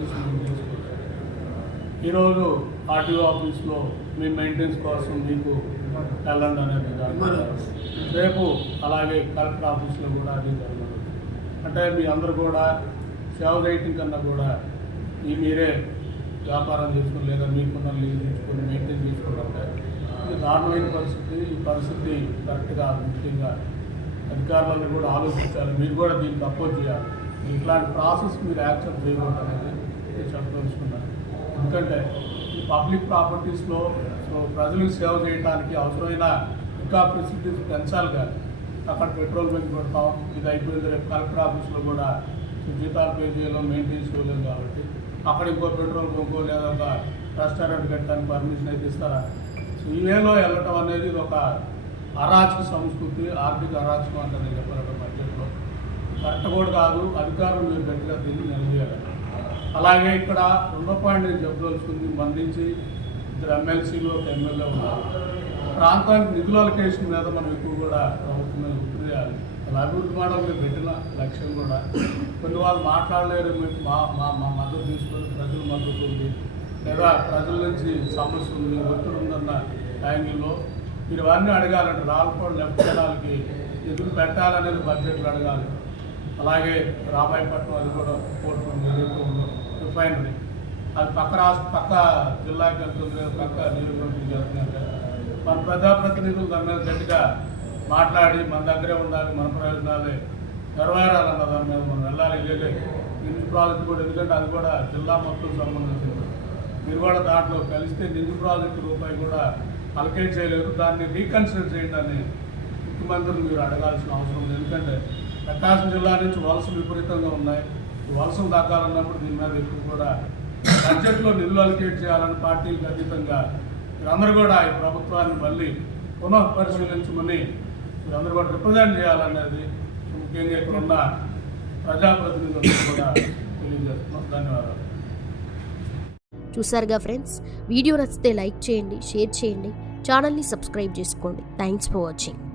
తీసుకుంటాం ఈరోజు ఆర్టీఓ ఆఫీస్లో మీ మెయింటెనెన్స్ కోసం మీకు వెళ్ళండి అనేది. రేపు అలాగే కలెక్టర్ ఆఫీస్లో కూడా అది జరగదు అంటే మీ అందరూ కూడా సేవ చేయటం కన్నా కూడా ఈ మీరే వ్యాపారం చేసుకుని లేదా మీకున్న లీజ్ తీసుకొని మెయింటైన్ చేసుకుంటే ఇది దారుణమైన పరిస్థితి ఈ పరిస్థితి కరెక్ట్గా ముఖ్యంగా అధికారులను కూడా ఆలోచించాలి. మీరు కూడా దీనికి అపోజ్ చేయాలి. ఇట్లాంటి ప్రాసెస్ మీరు యాక్సెప్ట్ చేయకూడదు అనేది అయితే చెప్పదలుచుకున్నాను ఎందుకంటే ఈ పబ్లిక్ ప్రాపర్టీస్లో సో ప్రజలకు సేవ చేయడానికి అవసరమైన ఇంకా ఫెసిలిటీస్ పెంచాలి కానీ అక్కడ పెట్రోల్ బంక్ పెడతాం ఇది అయిపోయింది రేపు కలెక్టర్ ఆఫీస్లో కూడా జీతాలు పే చేయాలో మెయింటైన్ చేయలేము కాబట్టి. అక్కడ ఇంకో పెట్రోల్ బంకో లేదా ఒక రెస్టారెంట్ కట్టడానికి పర్మిషన్ అయితే ఇస్తారా? సో ఈ వేలో వెళ్ళటం అనేది ఇది ఒక అరాచక సంస్కృతి ఆర్థిక అరాచకం అంటారు చెప్పారు బడ్జెట్లో కరెక్ట్ కూడా కాదు అధికారులు మీరు గట్టిగా దీన్ని నిలదీయాలి. అలాగే ఇక్కడ రెండో పాయింట్ నేను చెప్పదలుచుకుంది మందించి ఇద్దరు ఎమ్మెల్సీలు ఒక ఎమ్మెల్యే ఉన్నారు. ప్రాంతానికి నిధుల అలొకేషన్ మీద మనం ఎక్కువ కూడా ప్రభుత్వం మీద చేయాలి. అలా అభివృద్ధి ಮಾಡడం మీరు పెట్టిన లక్ష్యం కూడా కొన్ని వాళ్ళు మాట్లాడలేరు మా మా మా మద్దతు తీసుకొని ప్రజల మద్దతు ఉంది. లేదా ప్రజల నుంచి సమస్య ఉంది ఒత్తిడి ఉందన్న టైంలో మీరు ఇవన్నీ అడగాలంటే రాళ్ళకోట లెఫ్ట్ కెనాల్కి ఎదురు పెట్టాలనేది బడ్జెట్లు అడగాలి. అలాగే రామాయపట్నం అది కూడా పోర్టు ఏదైతే రిఫైనరీ. అది పక్క రాష్ట్ర పక్క జిల్లాకి వెళ్తుంది పక్క నీరు పంపిణీ చేస్తుంది మన ప్రజాప్రతినిధులు దాని మీద గట్టిగా మాట్లాడి మన దగ్గరే ఉండాలి మన ప్రయోజనాలే. నెరవేరాలన్న దాని మీద మనం వెళ్ళాలి లేదు నిధి ప్రాజెక్ట్ కూడా ఎందుకంటే అది కూడా జిల్లా మొత్తం సంబంధించింది. మీరు కూడా దాంట్లో కలిస్తే నిధి ప్రాజెక్టు రూపాయి కూడా అలకేట్ చేయలేరు దాన్ని రీకన్సిడర్ చేయండి అని ముఖ్యమంత్రిని మీరు అడగాల్సిన అవసరం ఉంది ఎందుకంటే ప్రకాశం జిల్లా నుంచి వలసలు విపరీతంగా ఉన్నాయి. వలసలు తగ్గాలన్నప్పుడు దీని మీద ఎక్కువ కూడా బడ్జెట్లో నిధులు అలికేట్ చేయాలని పార్టీలకు అతీతంగా మీరందరూ కూడా ఈ ప్రభుత్వాన్ని మళ్ళీ పునః పరిశీలించమని మీరందరూ కూడా రిప్రజెంట్ చేయాలనేది ముఖ్యంగా ఇక్కడ ఉన్న ప్రజాప్రతినిధులకు కూడా తెలియజేస్తున్నాం. ధన్యవాదాలు. చూసారుగా ఫ్రెండ్స్ వీడియో నచ్చితే లైక్ చేయండి షేర్ చేయండి ఛానల్ని సబ్స్క్రైబ్ చేసుకోండి. Thanks for watching